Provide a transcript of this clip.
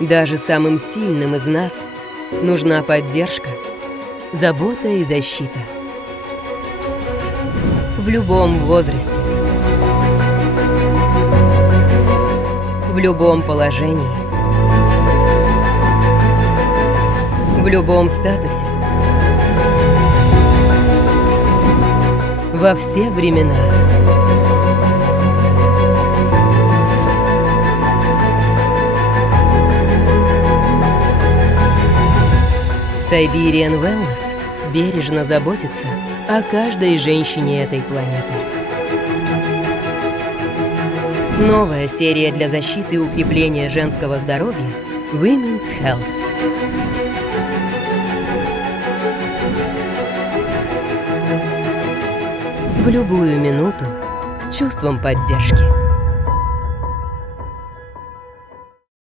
Даже самым сильным из нас нужна поддержка, забота и защита. В любом возрасте, в любом положении, в любом статусе, во все времена. Siberian Wellness бережно заботится о каждой женщине этой планеты. Новая серия для защиты и укрепления женского здоровья Women's Health. В любую минуту с чувством поддержки.